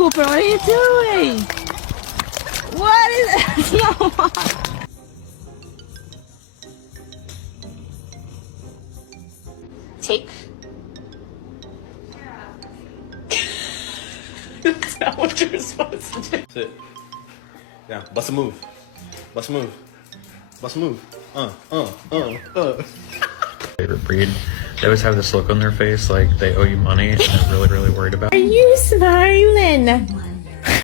Cooper, what are you doing? What is no. Take. That's not what you're supposed to do. Sit. Yeah, bust a move. Bust a move. Bust a move. Favorite breed. They always have this look on their face like they owe you money and they're really, really worried about it. Are you smiling?